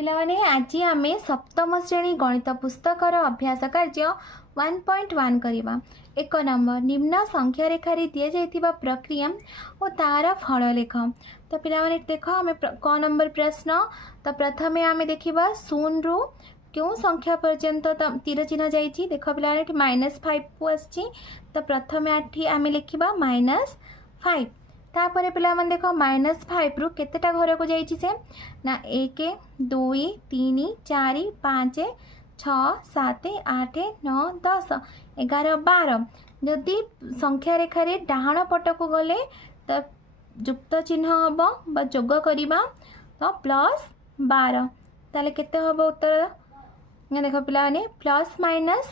पिलाने आज आम सप्तम श्रेणी गणित पुस्तकर अभ्यास कार्य 1.1 करवा। 1 नंबर निम्न संख्या रेखार दि जाइथिबा प्रक्रिया और तार फल लेख। तो पिलाने देख आम क नंबर प्रश्न। तो प्रथम आम देखा 0 रु क्यों संख्या पर्यंत तीर चिन्ह जाइए। देख पिलाने -5 को आसी। तो प्रथम आम लिखा -5। तापर पिला मन देख -5 रु केतेटा घर को जाइए से ना 1 2 3 4 5 6 7 8 9 10 11 12। जदि संख्या रेखार डाहाण पट को गले तो युक्त चिन्ह हम बा जोग करवा तो +12। ताले केते हम उत्तर देख पिलाने प्लस माइनस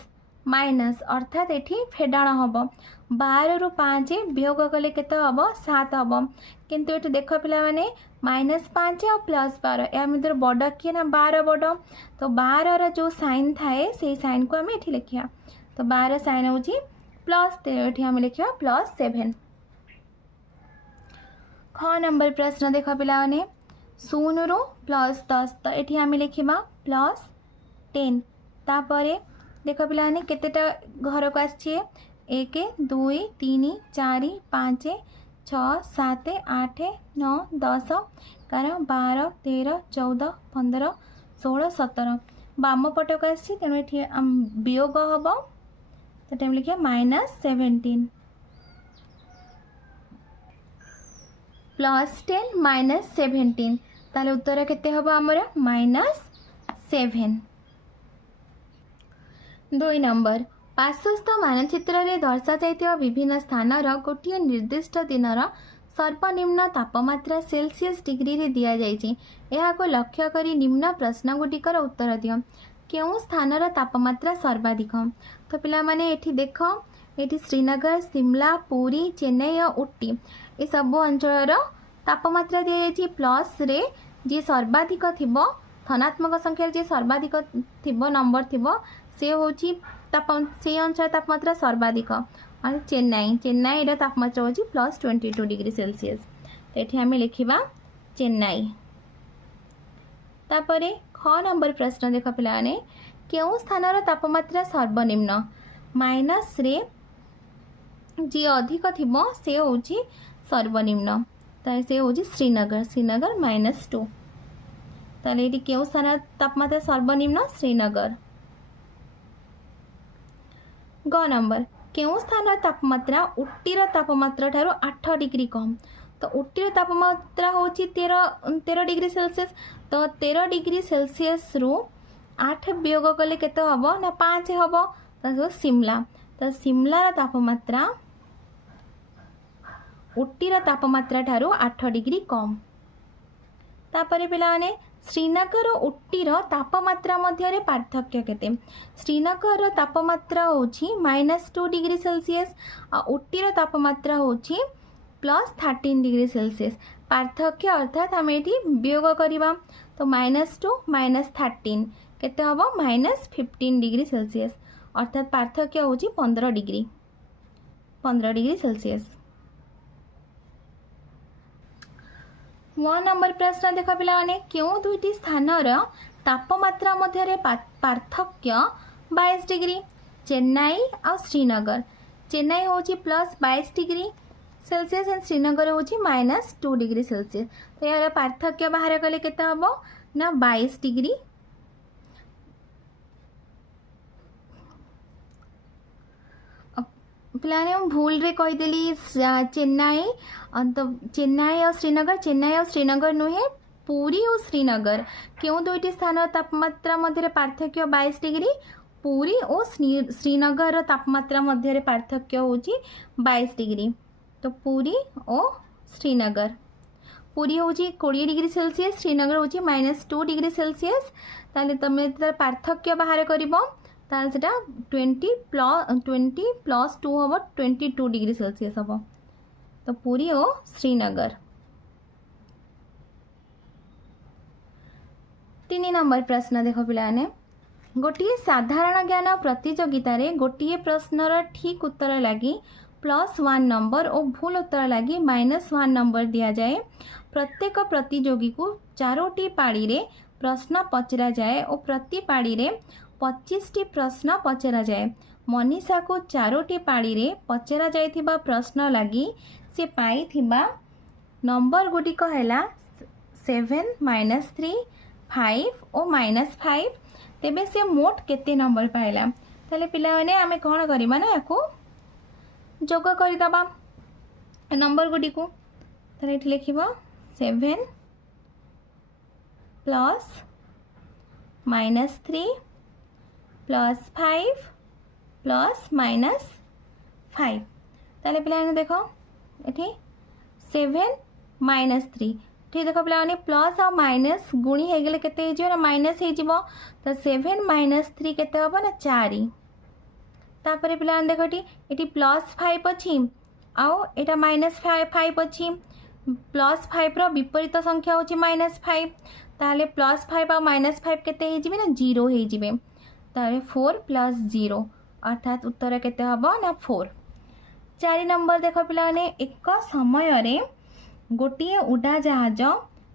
माइनस अर्थात ये फेडाण हम 12 रु 5 वियोग कले केते हम 7 हम। किंतु ये देख पिलाने -5 और +12 या मध्य बड़ किए ना 12 बड़। तो 12 जो साइन थाए से साइन को आम ये लिखा। तो 12 साइन हूँ प्लस ये आम लिखा +7। ख नंबर प्रश्न देख पिलाने 0 रु +10। तो ये आम लिखा +10। तापर देख पिलाने केतेटा घर को आछे 1 2 3 4 5 6 7 8 9 10 11 12 13 14 15 16 17 बाम पट को आसी। तेणु ये वियोग हम तो टाइम लिखिए -17 +10 -17। ताले उत्तर केते हम आमर -7। 2 नंबर पार्श्वस्थ मानचित्र रे दर्शा जाइथिबा विभिन्न स्थानर गोटे निर्दिष्ट दिनर सर्वनिम्न तापमात्रा सेल्सियस डिग्री रे दिया जाइछि। एहाको लक्ष्य करी निम्न प्रश्न गुटिकर उत्तर दियो। केउं स्थानर तापमात्रा सर्वाधिक। तो पिला माने एठी देख एठी श्रीनगर शिमला पुरी चेन्नई और ऊटी ये सब अंचल तापमात्रा दिया जाइछि। प्लस रे जे सर्वाधिक थिबो धनात्मक संख्या जे सर्वाधिक थिबो नंबर थिबो से होची से अंचल तापमात्रा सर्वाधिक और चेन्नई तापमात्रा होची +22 डिग्री सेल्सियस। तो ये आम लिखा चेन्नई। तापरे ख नंबर प्रश्न देख पिलाने केउं स्थानर तापमात्रा सर्वनिम्न माइनस रे जी अधिक थिबो से होची सर्वनिम्न। तो से होची श्रीनगर -2। ताले ये केउं स्थान तापमात्रा सर्वनिम्न श्रीनगर। ग नंबर केउं स्थान तापमात्रा ऊटीर तापमात्रा ठारो 8 डिग्री कम। तो ऊटीर तापमात्रा होची 13 डिग्री सेल्सियस। तो 13 डिग्री सेल्सियस रु 8 वियोग कले केते हबो ना 5 हबो। तो शिमला तो शिमला तापमात्रा ऊटीर तापमात्रा ठारो 8 डिग्री कम। तापरे पिलाने श्रीनगर और ऊटीर तापमात्रा मध्य पार्थक्य केते। श्रीनगर तापमात्रा होची -2 डिग्री सेल्सियस और ऊटीर तापमात्रा होची +13 डिग्री सेल्सियस। पार्थक्य अर्थात आम ये वियोग करवा तो -2 -13 केते हम -15 डिग्री सेल्सियस अर्थात पार्थक्य होची 15 डिग्री सेल्सियस। 1 नंबर प्रश्न देख पिलाने क्यों दुईटी स्थानर तापमात्रा मध्य पार्थक्य 22 डिग्री। चेन्नई और श्रीनगर चेन्नई होची +22 डिग्री सेल्सियस एंड श्रीनगर होची -2 डिग्री सेल्सियस। तो यार पार्थक्य बाहर कले केते हबो ना 22 डिग्री। पिलाने भूल रे कहीदेली चेन्नई। तो चेन्नई और श्रीनगर नुहे पुरी और श्रीनगर। क्यों दुईटी स्थान तापमात्रा मध्य पार्थक्य 22 डिग्री। पुरी और श्रीनगर तापमात्रा मध्य पार्थक्य होची 22 डिग्री। तो पुरी और श्रीनगर पुरी होची 20 डिग्री सेल्सियस श्रीनगर होची -2 डिग्री सेल्सियस। ताले तमे पार्थक्य बाहर करिवो ताल सेटा 20 + 2 हम 22 डिग्री सेल्सियस हम। तो पुरी और श्रीनगर। 3 नंबर प्रश्न देख पिलाने गोटे साधारण ज्ञान प्रतियोगिता रे गोटे प्रश्नर ठीक उत्तर लगी +1 नंबर और भूल उत्तर लगी -1 नंबर दिया जाए। प्रत्येक प्रतियोगी को 4टी पाड़ी रे प्रश्न पचरा जाए और प्रति पाड़ी रे 25टी प्रश्न पचरा जाए। मनीषा को 4टी पाड़ी रे पचरा जाइथिबा प्रश्न लगी से पाइथिबा नंबर गुडिक हैला 7 -3 5 और -5। तेबे से मोट केते नंबर पाइला ताले पिला माने आमे कोन करिबा ना याको जोग करिदबा नंबर गुडी को। ताले एठी लिखिबो 7 प्लस -3 प्लस 5 प्लस -5। ताले पिला माने देखो एठी 7 -3 ठीक देख पे प्लस आ माइनस गुणी हो गले के माइनस हो तो 7 -3 केते हम ना 4। तापर पे देख ये प्लस 5 अच्छी आउ एटा -5 अच्छी प्लस 5 रो विपरीत संख्या होची -5 ताले प्लस 5 आ -5 केते हो ना 0 हो ताले 4 + 0 अर्थात उत्तर केते हम ना 4। 4 नंबर देख पे एक समय रे गोटे उड़ाजहाज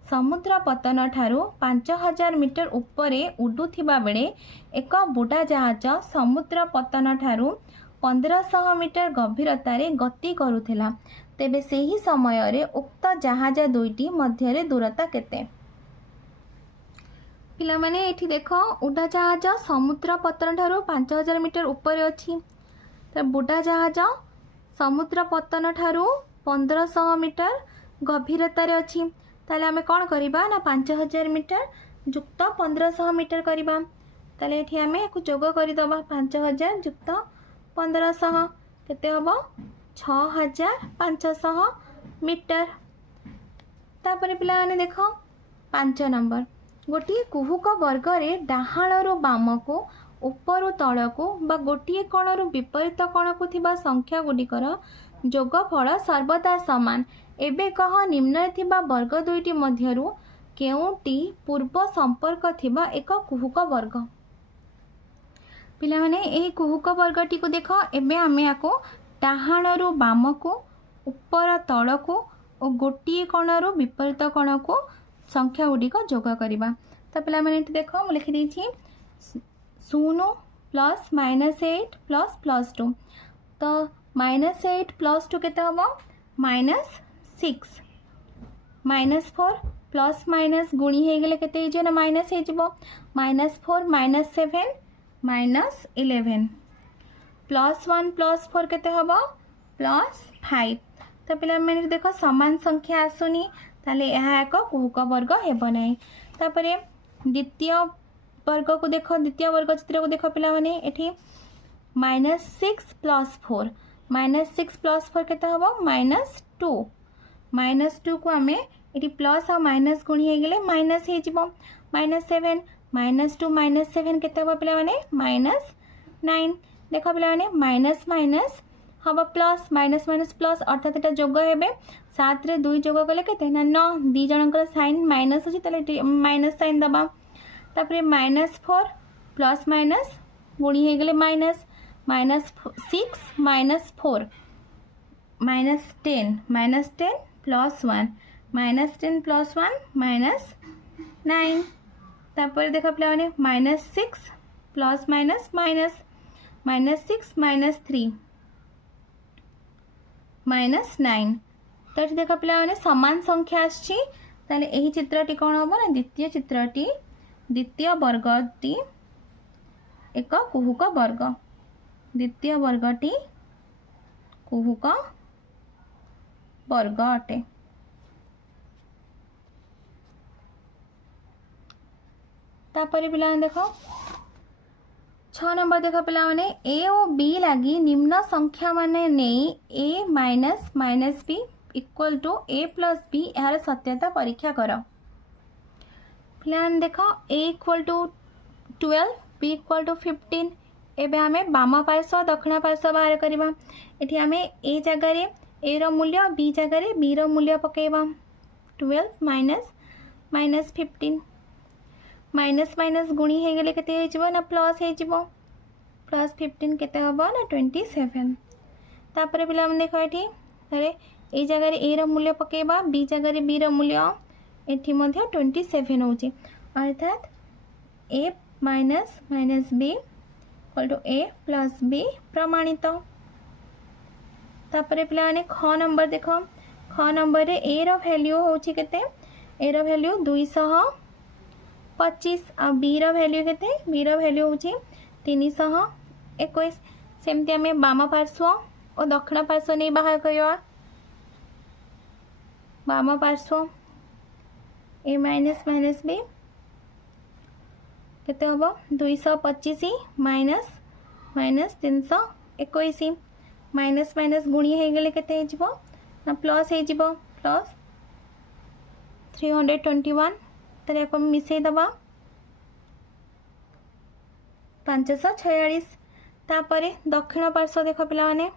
समुद्र पतन ठारू 5000 मीटर उपरे उड़ुथिबा बेले एक बुड़ाजहाज समुद्र पतन ठारू 1500 मीटर गभीरतार गति करुथिला। तेबे सेही समय रे उक्त जहाज दुईटी मध्य दूरता केते? पिला माने एठी देखो उड़ाजहाज समुद्र पतन ठारू 5000 मीटर उपरे अछि तो बुड़ाजहाज समुद्र पतन ठारू 1500 मीटर गभीरतार अच्छी ताले आमे कौन करिबा ना 5000 मीटर जुक्त 1500 मीटर करिबा। ताले एठी आमे एको जोग करि दबा 5000 जुक्त 1500 केते हबो 6500 मीटर। तापरे पिला माने देखो 5 नंबर गोटी कुहुक वर्ग रे डाहाणरु बामको उपरु तळको बा गोटी कोणरु विपरीत कोणको थिबा संख्या गुडिकर जोगफल सर्वदा समान। एबे कह निम्न थिबा वर्ग दुईटी मध्यरु केउटी पूर्व संपर्क थिबा एक कुहुक वर्ग। पिला माने एही कुहुक वर्गटी को देखो एबे आमे आको डाहाणरु बामको ऊपर तळको और गोटी कोणरु विपरीत कोणको संख्या गुडिक जोग करिबा। तो पिला माने देखो मु लिखि दैछि 0 प्लस -8 प्लस +2 तो -8 + 2 केते हबो -6 -4 प्लस माइनस गुणी हो गले केते ना माइनस हो -4 -7 -11 +1 +4 केते हबो +5। तो पिला माने देखो समान संख्या आसुनी ताले यह एक कुहुक वर्ग हेबो नै। तापरे द्वितीय वर्ग को देखो द्वितीय वर्ग चित्र को देखो पिला माने एठी -6 + 4 -6 + 4 केते हबो -2 -2 को आमे एटी प्लस आ माइनस गुणी हो गले माइनस हो -7 -2 -7 केते हबो पिला माने -9। देखो पिला माने माइनस माइनस हम प्लस माइनस माइनस प्लस अर्थात एटा जोग हेबे 7 रे 2 जोग कले केते ना 9 दी जनकर साइन माइनस अछि तले माइनस साइन दबा। तापरे -4 प्लस माइनस गुणी हो गले -6 -4 -10 प्लस 1 -10 प्लस 1 -9। तापर देखा पिला माने -6 प्लस माइनस माइनस -6 -3 -9। तो ये देखा पिला समान संख्या आछि ताले एही चित्रटी कोन हो ना द्वितीय चित्रटी द्वितीय वर्गटी एक कुहुक वर्ग द्वितीय वर्गटी कुहुक वर्ग अटे। तापर पिला देखो 6 नंबर देखो पिला माने ए और बी लगी निम्न संख्या माने नहीं A minus B equal to A plus B यार सत्यता परीक्षा कर। प्लान देखो A equal to 12 B equal to 15 एबे हमें बाम पार्श्व दक्षिण पार्श्व बाहर करबा। एठी हमें ए जगह रे ए रो मूल्य बी जगह रे बी रो मूल्य पकेबा 12 माइनस 15 माइनस माइनस गुणी हो गले केते हो जिवो ना प्लस हो जिवो प्लस 15 केते हबो ना 27। तापर पिला हम देखो एठी अरे ए जगह रे ए रो मूल्य पकेबा बी जगह रे बी रो मूल्य एठी मध्ये 27 होची अर्थात A minus minus B equal to A plus B प्रमाणित। तापर पे ख नंबर देख, ख नंबर रे ए रो वैल्यू होची केते, ए रो वैल्यू 225 आ बी रो वैल्यू केते, बी रो वैल्यू होची 321। सेमती आमे बाम पार्श्व और दक्षिण पार्श्व नहीं बाहर करवा। बाम पार्श्व ए माइनस माइनस बी केते हबो 225 माइनस माइनस 321 माइनस माइनस गुणी हो गले केते हे जिवो ना प्लस हे जिवो प्लस 321 तरे को मिसई दबा 546। तापरे दक्षिण पार्श्व देख पिला माने,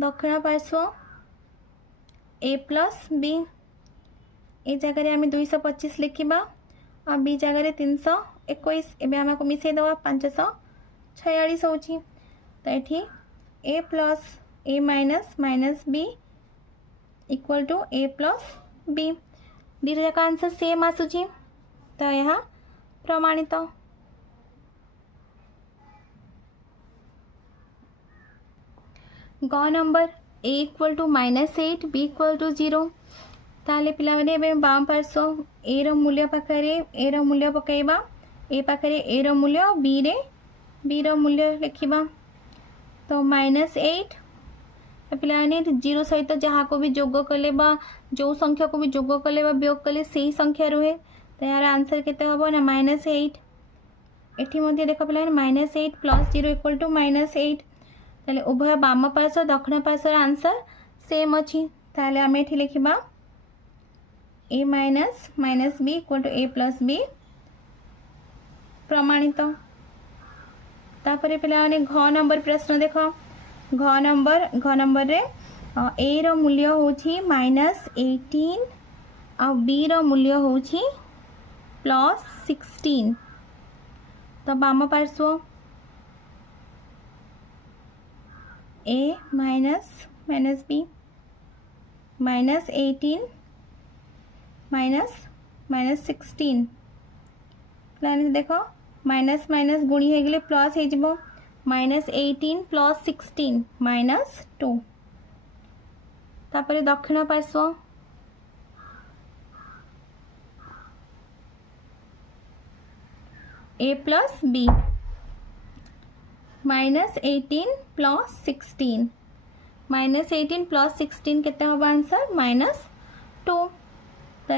दक्षिण पार्श्व ए प्लस बी ए जगह आम 225 लिखा और बी जगह 321 एवं आम को मिसई दवा 546 हो। तो ये A plus A minus minus B equal to A plus B दी जाक आंसर सेम आसूची। तो यह प्रमाणित। ग number A equal to -8 B equal to 0। ताले पिला माने बाम पार्श्व ए रो मूल्य पाखरे ए रो मूल्य पकाइबा, ए पाखरे ए रो मूल्य और बी रे बी रो मूल्य लिखिबा। तो -8 पिला माने 0 सहित जहाँ को भी जोग कले बा जो संख्या को भी जोग कले बा वियोग कले सही संख्या रुहे। तो यार आंसर केते हबो ना -8। एठी मध्ये देखो पिला -8 प्लस 0 इक्वल टू -8। ताले उभय बाम पार्श्व दक्षिण पार्श्व आंसर सेम अछि। ताले आमे एठी लिखिबा A minus minus B equal to A plus B प्रमाणित। तापरे पिला माने घ नंबर प्रश्न देख, घ नंबर रे ए रो मूल्य होची -18 और बी रो मूल्य होची +16। तो बाम पार्श्व A minus minus B -18 minus minus 16 देखो माइनस माइनस गुणी हो गले प्लस हो जिवो -18 + 16 -2। तापरे दक्षिण पार्श्व ए प्लस बी -18 + 16 -18 + 16 केते हबो आंसर -2। तो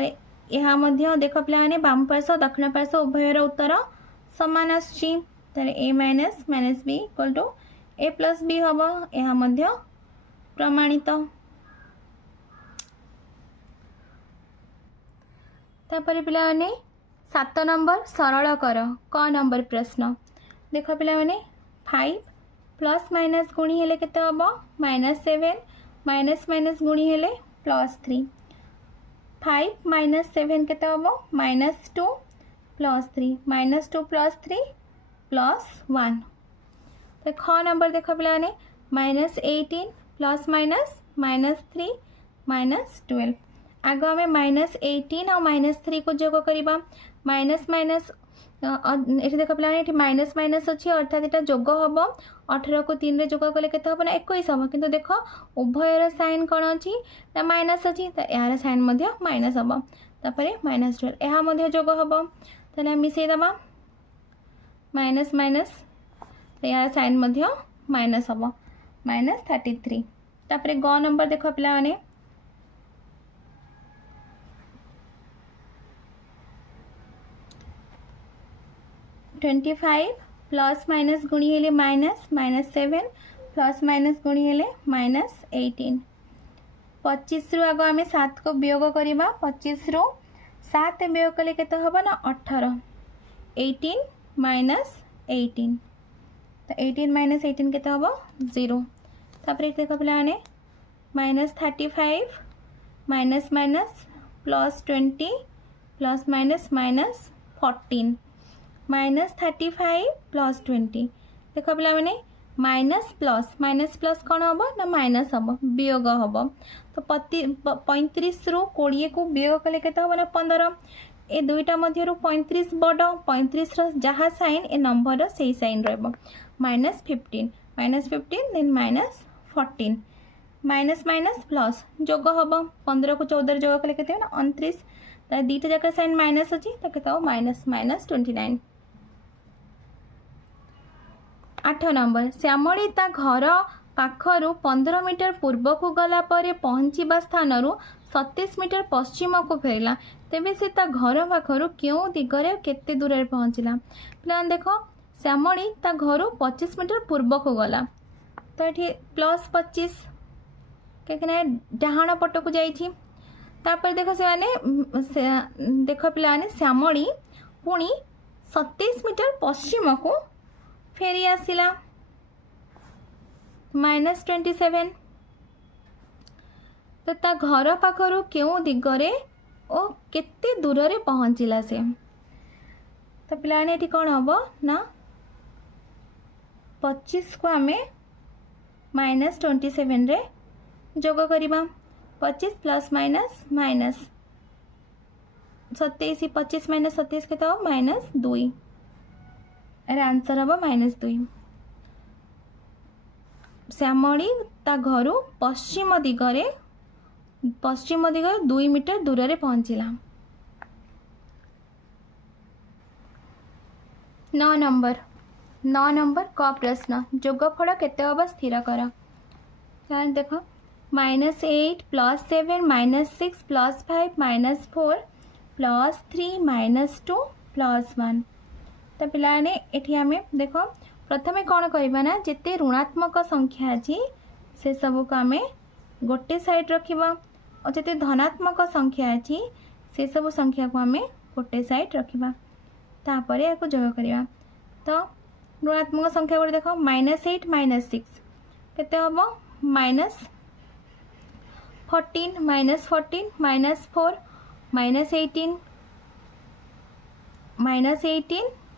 यहाँ मध्य देख पे बाम पार्श्व दक्षिण पार्श्व उभयर उत्तर सामान आसुची। तो A minus minus B equal to A plus B हम यह मध्य प्रमाणित। तापर पिलाने 7 नंबर सरल कर क नंबर प्रश्न देख पिलाने 5 प्लस माइनस गुणी हेले केते हबो -7 माइनस माइनस गुणी हेले +3। 5 माइनस 7 केते हबो -2 + 3 -2 + 3 +1। तो ख नंबर देख पिलाने -18 प्लस माइनस -3 -12। आग आम -18 और -3 को जोग करवा माइनस माइनस ये देख पे माइनस माइनस अच्छी अर्थात यहाँ जोग हम 18 को 3 रे जोग कले के हम ना 21 हम कि देख उभयर साइन कौन अच्छी ना माइनस अच्छी तो यार साइन माइनस हम तापर -12 यह जोग हम तो मिसई दबा माइनस माइनस तो यार साइन माइनस हम -33। तापर ग नंबर देख पे 25 प्लस माइनस गुणी हेले -7 प्लस माइनस गुणी हेले -18। 25 रु आग आम 7 को वियोग करवा 25 रु 7 वियोग कले केते हबो ना 18 18 माइनस 18 तो 18 माइनस 18 केते हबो 0। तापर देख पे -35 माइनस माइनस +20 प्लस माइनस -14 -35 + 20 देख पे माइनस प्लस कौन हम ना माइनस हम वियोग हम तो 35 रु 20 को वियोग कले के हम ना 15 ए दुईटा मध्य 35 बड़ 35 रहा साइन ए नंबर से साइन रहा -15 देन -14 माइनस माइनस प्लस जोग हम 15 को 14 जोग कले के ना 29 दीटा जाक साइन माइनस अच्छी तो के -29 8 नंबर श्यामली ता घर पाखरु 15 मीटर पूर्व को गला परे पहुँचवा स्थान 37 मीटर पश्चिम को फेरला तेबे से ता घर पाखरु क्यों दिगरे केते दूर रे पहुँचला प्लान देखो श्यामली ता घर 25 मीटर पूर्व को गला तो ये +25 कहीं डाहाण पट को जाइए तापर देखो से देख पे श्यामली पुणी 27 मीटर पश्चिम को फेरी आसिला -27 तो ता घर पाखरु क्यों दिगरे ओ केते दूर रे पहुँचला से तो पिलाने ये कौन हम ना 25 को आम -27 रे जोग करवा 25 प्लस माइनस माइनस 27 25 -27 के -2 अरे आंसर हम -2 श्यामली ता घर पश्चिम दिगरे 2 मीटर दूर रे पहुँचला 9 नंबर क प्रश्न जोगफल केते हम स्थिर कर देख -8 + 7 -6 + 5 -4 + 3 -2 + 1 तो पिलाने एठी आमे देखो प्रथमे कौन करबा ना जिते ऋणात्मक संख्या अच्छी से सब को आमे गोटे साइड रखिबा और जिते धनात्मक संख्या अच्छी से सब संख्या को आमे गोटे साइड रखिबा तापर या को जोग करबा तो ऋणात्मक संख्या को देखो -8 -6 केते हबो -14 -14 -4 -18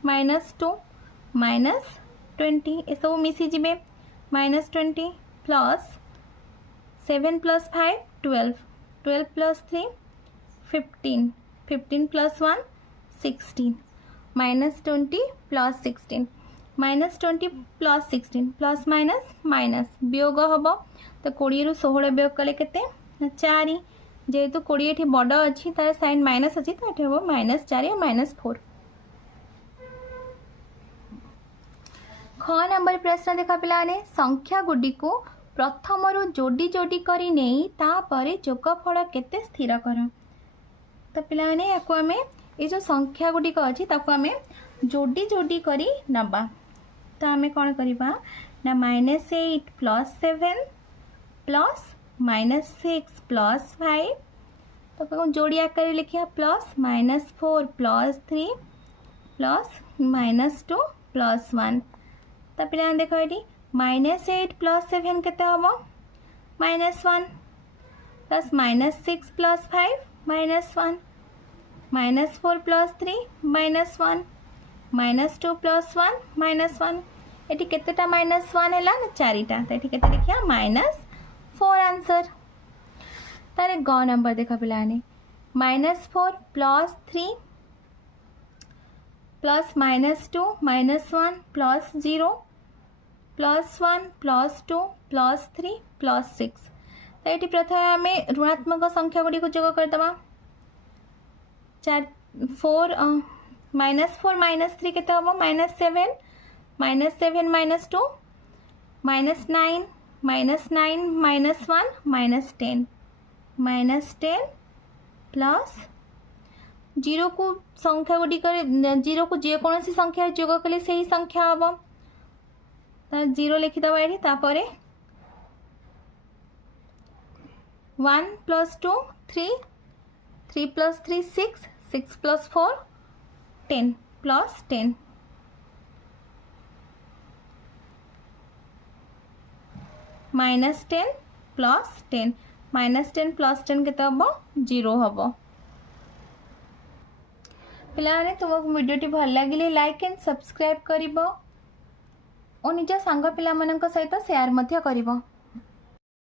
-2 -20 ये सब मिसी जिबे -20 प्लस 7 + 5 12 12 + 3 15 15 + 1 16 -20 + 16 -20 + 16 प्लस माइनस माइनस वियोग हम तो 20 रु 16 वियोग कले केते 4 जेहेतु 20 ये बड़ अच्छी तार साइन माइनस अच्छी तो ये हम -4 और -4 ख नंबर प्रश्न देखा पिलाने संख्या गुडी को प्रथम रु जोड़ी जोड़ी करी नहीं तापरे जोगफल केते स्थिर कर तो पिलाने याको आमे ये जो संख्या गुड़िक अच्छी ताको आमे जोड़ी जोड़ी करी नबा तो आमे कौन करबा ना -8 + 7 प्लस -6 + 5 तो जोड़ी आकार लिखिया प्लस -4 + 3 प्लस -2 + 1 तो पिला देख ये -8 + 7 केते हम -1 प्लस -6 + 5 -1 -4 + 3 -1 -2 + 1 -1 ये केतेटा -1 है ना 4टा तो ये केते लिखिया -4 आंसर तारे ग नंबर देखा पिलाने -4 + 3 प्लस -2 -1 प्लस 0 +1 +2 +3 +6 तो ये प्रथम आम ऋणात्मक संख्या गुड़ी को जोग करदे 4 -4 -3 के हम -7 -7 -2 -9 -9 -1 -10 प्लस 0 को संख्या गुड़ी 0 को जेकोसी संख्या जोग कले से ही संख्या हम 0 लिखिदबा ये तापर 1 + 2 3 3 + 3 6 6 + 4 10 + 10 -10 + 10 -10 + 10 केते हम 0 हम पिलाने तुमको वीडियो भल लगे लाइक एंड सब्सक्राइब करिबो। ଓ ନିଜ ସାଙ୍ଗ ପିଲାମାନଙ୍କ ସହିତ ସେୟାର ମଧ୍ୟ କରିବ।